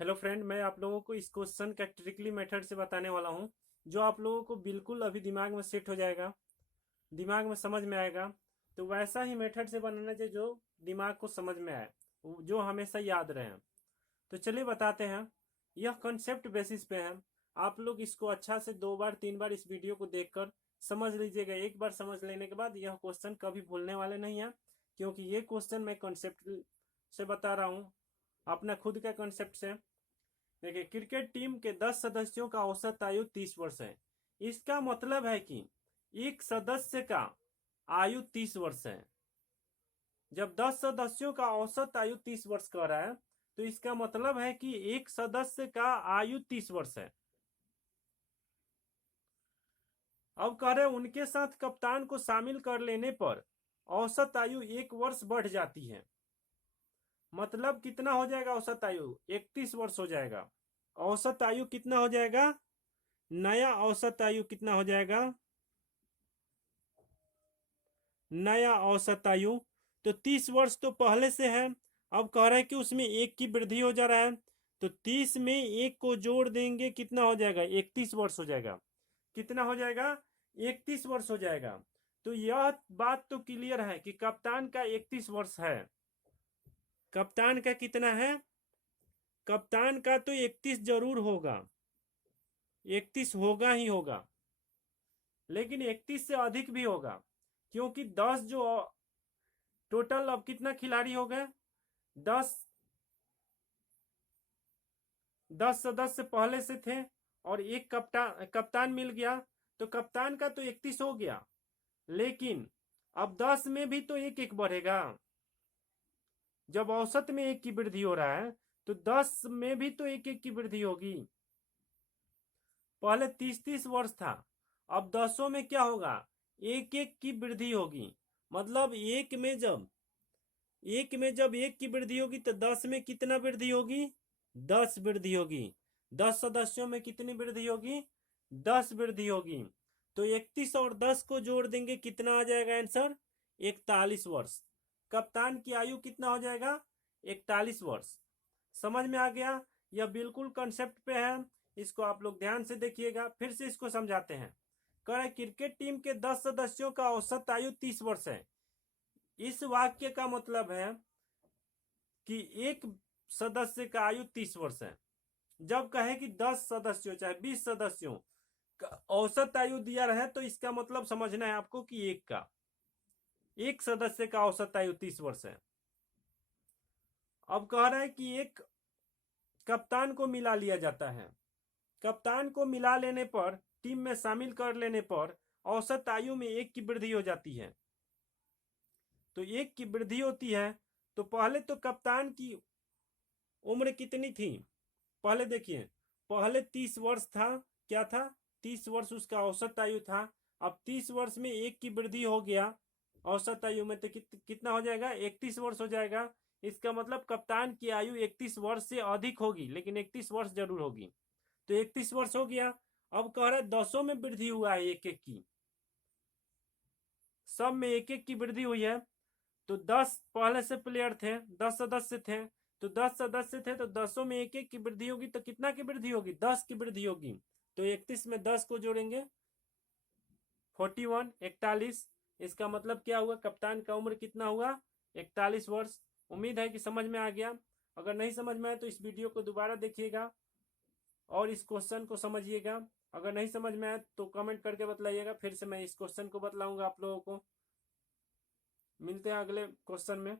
Hello friend, मैं आप लोगों को इस क्वेश्चन का ट्रिकली मेथड से बताने वाला हूँ जो आप लोगों को बिल्कुल अभी दिमाग में सेट हो जाएगा, दिमाग में समझ में आएगा। तो वैसा ही मेथड से बनाना चाहिए जो दिमाग को समझ में आए, जो हमेशा याद रहे। तो चलिए बताते हैं। यह कॉन्सेप्ट बेसिस पे है। आप लोग इसको अच्छा से 2 बार 3 बार इस वीडियो को देखकर समझ लीजिएगा। एक बार समझ लेने के बाद यह क्वेश्चन कभी भूलने वाले नहीं है, क्योंकि ये क्वेश्चन मैं कॉन्सेप्ट से बता रहा हूँ, अपना खुद का कॉन्सेप्ट से। देखिए, क्रिकेट टीम के 10 सदस्यों का औसत आयु 30 वर्ष है। इसका मतलब है कि एक सदस्य का आयु 30 वर्ष है। जब 10 सदस्यों का औसत आयु 30 वर्ष कह रहा है, तो इसका मतलब है कि एक सदस्य का आयु 30 वर्ष है। अब कह रहे हैं उनके साथ कप्तान को शामिल कर लेने पर औसत आयु 1 वर्ष बढ़ जाती है। मतलब कितना हो जाएगा? औसत आयु 31 वर्ष हो जाएगा। औसत आयु कितना हो जाएगा? नया औसत आयु कितना हो जाएगा? नया औसत आयु तो 30 वर्ष तो पहले से है। अब कह रहा है कि उसमें एक की वृद्धि हो जा रहा है, तो 30 में एक को जोड़ देंगे, कितना हो जाएगा? 31 वर्ष हो जाएगा। कितना हो जाएगा? 31 वर्ष हो जाएगा। तो यह बात तो क्लियर है कि कप्तान का 31 वर्ष है। कप्तान का कितना है? कप्तान का तो 31 जरूर होगा, 31 होगा ही होगा, लेकिन 31 से अधिक भी होगा, क्योंकि 10 जो टोटल अब कितना खिलाड़ी हो गए? 10 10 सदस्य पहले से थे और एक कप्तान कप्तान मिल गया, तो कप्तान का तो 31 हो गया। लेकिन अब 10 में भी तो एक एक बढ़ेगा। जब औसत में एक की वृद्धि हो रहा है, तो 10 में भी तो एक एक की वृद्धि होगी। पहले 30-30 वर्ष था, अब 10 में क्या होगा? एक एक की वृद्धि होगी। मतलब एक में जब एक की वृद्धि होगी, तो 10 में कितना वृद्धि होगी? 10 वृद्धि होगी। 10 सदस्यों में कितनी वृद्धि होगी? 10 वृद्धि होगी। तो 31 और 10 को जोड़ देंगे, कितना आ जाएगा आंसर? 41 वर्ष। कप्तान की आयु कितना हो जाएगा? 41 वर्ष। समझ में आ गया? यह बिल्कुल कंसेप्ट पे है। इसको आप लोग ध्यान से देखिएगा। फिर से इसको समझाते हैं। कह रहे क्रिकेट टीम के 10 सदस्यों का औसत आयु 30 वर्ष है। इस वाक्य का मतलब है कि एक सदस्य का आयु 30 वर्ष है। जब कहे कि 10 सदस्यों चाहे 20 सदस्यों का औसत आयु दिया रहे, तो इसका मतलब समझना है आपको कि एक सदस्य का औसत आयु 30 वर्ष है। अब कह रहा है कि एक कप्तान को मिला लिया जाता है। कप्तान को मिला लेने पर, टीम में शामिल कर लेने पर औसत आयु में एक की वृद्धि हो जाती है। तो एक की वृद्धि होती है, तो पहले तो कप्तान की उम्र कितनी थी? पहले देखिए, पहले 30 वर्ष था। क्या था? 30 वर्ष उसका औसत आयु था। अब 30 वर्ष में एक की वृद्धि हो गया औसत आयु में, तो कितना हो जाएगा? 31 वर्ष हो जाएगा। इसका मतलब कप्तान की आयु 31 वर्ष से अधिक होगी, लेकिन 31 वर्ष जरूर होगी। तो 31 वर्ष हो गया। अब कह रहा है 10 में वृद्धि हुआ है, एक एक की, सब में एक एक की वृद्धि हुई है। तो 10 पहले से प्लेयर थे, 10 सदस्य थे, तो 10 सदस्य थे, तो 10 में एक एक की वृद्धि होगी, तो कितना की वृद्धि होगी? 10 की वृद्धि होगी। तो 31 में 10 को जोड़ेंगे, 41, 41। इसका मतलब क्या हुआ? कप्तान का उम्र कितना हुआ? 41 वर्ष। उम्मीद है कि समझ में आ गया। अगर नहीं समझ में आए तो इस वीडियो को दोबारा देखिएगा और इस क्वेश्चन को समझिएगा। अगर नहीं समझ में आए तो कमेंट करके बतलाइएगा, फिर से मैं इस क्वेश्चन को बतलाऊंगा आप लोगों को। मिलते हैं अगले क्वेश्चन में।